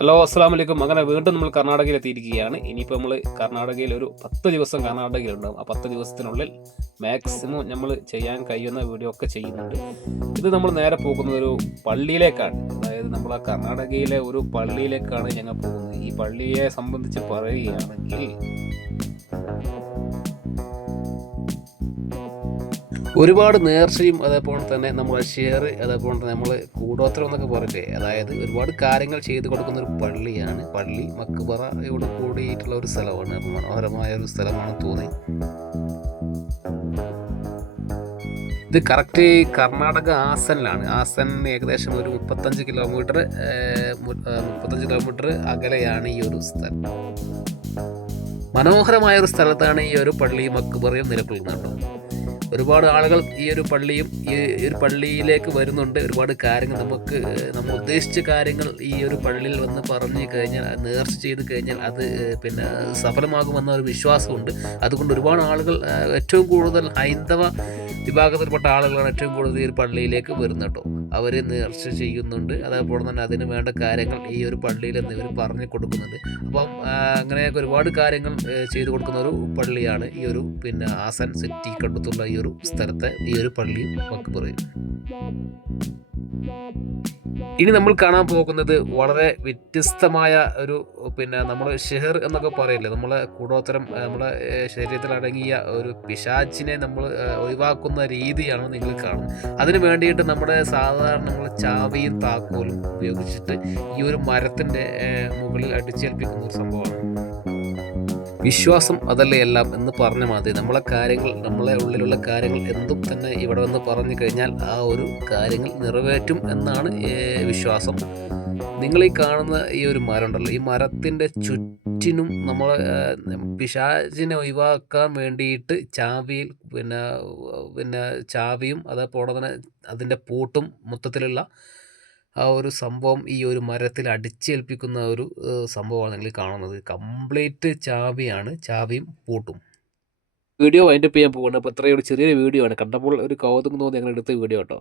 Hello അസ്സാം വലൈക്കും. അങ്ങനെ വീണ്ടും നമ്മൾ കർണാടകയിൽ എത്തിയിരിക്കുകയാണ്. ഇനിയിപ്പോൾ നമ്മൾ കർണാടകയിൽ ഒരു 10 ദിവസം കർണാടകയിലുണ്ടാവും. ആ 10 ദിവസത്തിനുള്ളിൽ മാക്സിമം നമ്മൾ ചെയ്യാൻ കഴിയുന്ന വീഡിയോ ഒക്കെ ചെയ്യുന്നുണ്ട്. ഇത് നമ്മൾ നേരെ പോകുന്ന ഒരു പള്ളിയിലേക്കാണ്. അതായത് നമ്മൾ ആ കർണാടകയിലെ ഒരു പള്ളിയിലേക്കാണ് ഞങ്ങൾ പോകുന്നത്. ഈ പള്ളിയെ സംബന്ധിച്ച് പറയുകയാണെങ്കിൽ ഒരുപാട് നേർച്ചയും അതേപോലെ തന്നെ നമ്മളെ ഷെയർ അതേപോലെ തന്നെ നമ്മൾ കൂടോത്രം എന്നൊക്കെ പറയില്ലേ, അതായത് ഒരുപാട് കാര്യങ്ങൾ ചെയ്തു കൊടുക്കുന്ന ഒരു പള്ളിയാണ്. പള്ളി മക്ബറയോട് കൂടിയിട്ടുള്ള ഒരു സ്ഥലമാണ്. മനോഹരമായ ഒരു സ്ഥലമാണ് തോന്നി. ഇത് കറക്റ്റ് കർണാടക ആസനിലാണ്. ആസൻ ഏകദേശം ഒരു 35 കിലോമീറ്റർ അകലെയാണ് ഈ ഒരു സ്ഥലം. മനോഹരമായ ഒരു സ്ഥലത്താണ് ഈ ഒരു പള്ളിയും മക്ബറയും നിലകൊള്ളുന്നത്. ഒരുപാട് ആളുകൾ ഈ ഒരു പള്ളിയിലേക്ക് വരുന്നുണ്ട്. ഒരുപാട് കാര്യങ്ങൾ നമ്മൾ ഉദ്ദേശിച്ച കാര്യങ്ങൾ ഈ ഒരു പള്ളിയിൽ വന്ന് പറഞ്ഞു കഴിഞ്ഞാൽ, നേർച്ച ചെയ്ത് കഴിഞ്ഞാൽ അത് പിന്നെ സഫലമാകുമെന്ന ഒരു വിശ്വാസമുണ്ട്. അതുകൊണ്ട് ഒരുപാട് ആളുകൾ, ഏറ്റവും കൂടുതൽ ഹൈന്ദവ വിഭാഗത്തിൽപ്പെട്ട ആളുകളാണ് ഏറ്റവും കൂടുതൽ ഈ ഒരു പള്ളിയിലേക്ക് വരുന്നത് കേട്ടോ. അവർ നേർച്ച ചെയ്യുന്നുണ്ട്. അതേപോലെ തന്നെ അതിന് വേണ്ട കാര്യങ്ങൾ ഈ ഒരു പള്ളിയിൽ നിന്ന് ഇവർ പറഞ്ഞു കൊടുക്കുന്നുണ്ട്. അപ്പം അങ്ങനെയൊക്കെ ഒരുപാട് കാര്യങ്ങൾ ചെയ്തു കൊടുക്കുന്ന ഒരു പള്ളിയാണ് ഈ ഒരു ആസൻ സിറ്റിക്കടുത്തുള്ള ഈ ഒരു സ്ഥലത്തെ ഈ ഒരു പള്ളിയും മക്ബറയും. ഇനി നമ്മൾ കാണാൻ പോകുന്നത് വളരെ വ്യത്യസ്തമായ ഒരു നമ്മൾ ഷെഹർ എന്നൊക്കെ പറയില്ലേ, നമ്മളെ കൂടോത്തരം, നമ്മളെ ശരീരത്തിൽ അടങ്ങിയ ഒരു പിശാചിനെ നമ്മൾ ഒഴിവാക്കുന്ന രീതിയാണ് നിങ്ങൾ കാണുന്നത്. അതിന് വേണ്ടിയിട്ട് നമ്മുടെ സാധാരണ നമ്മൾ ചാവിയും താക്കോലും ഉപയോഗിച്ചിട്ട് ഈ ഒരു മരത്തിൻ്റെ മുകളിൽ അടിച്ചേൽപ്പിക്കുന്ന ഒരു സംഭവമാണ്. വിശ്വാസം അതല്ലേ എല്ലാം എന്ന് പറഞ്ഞ മാതിരി നമ്മളെ ഉള്ളിലുള്ള കാര്യങ്ങൾ എന്തും തന്നെ ഇവിടെ വന്ന് പറഞ്ഞു കഴിഞ്ഞാൽ ആ ഒരു കാര്യങ്ങൾ നിറവേറ്റും എന്നാണ് വിശ്വാസം. നിങ്ങൾ ഈ കാണുന്ന ഈ ഒരു മരം ഉണ്ടല്ലോ, ഈ മരത്തിൻ്റെ ചുറ്റിനും നമ്മൾ പിശാചിനെ ഒഴിവാക്കാൻ വേണ്ടിയിട്ട് ചാവിയിൽ ചാവിയും അതേപോലെ തന്നെ അതിൻ്റെ പൂട്ടും മൊത്തത്തിലുള്ള ആ ഒരു സംഭവം ഈ ഒരു മരത്തിൽ അടിച്ചേൽപ്പിക്കുന്ന ഒരു സംഭവമാണ് നിങ്ങൾ കാണുന്നത്. കംപ്ലീറ്റ് ചാവിയാണ്, ചാവിയും പൂട്ടും. വീഡിയോ വൈൻഡപ്പ് ചെയ്യാൻ പോകുന്നത്. അപ്പോൾ ഇത്രയും ഒരു ചെറിയൊരു വീഡിയോ ആണ്. കണ്ടപ്പോൾ ഒരു കൗതുകം തോന്നി ഞങ്ങൾ എടുത്ത വീഡിയോ കേട്ടോ.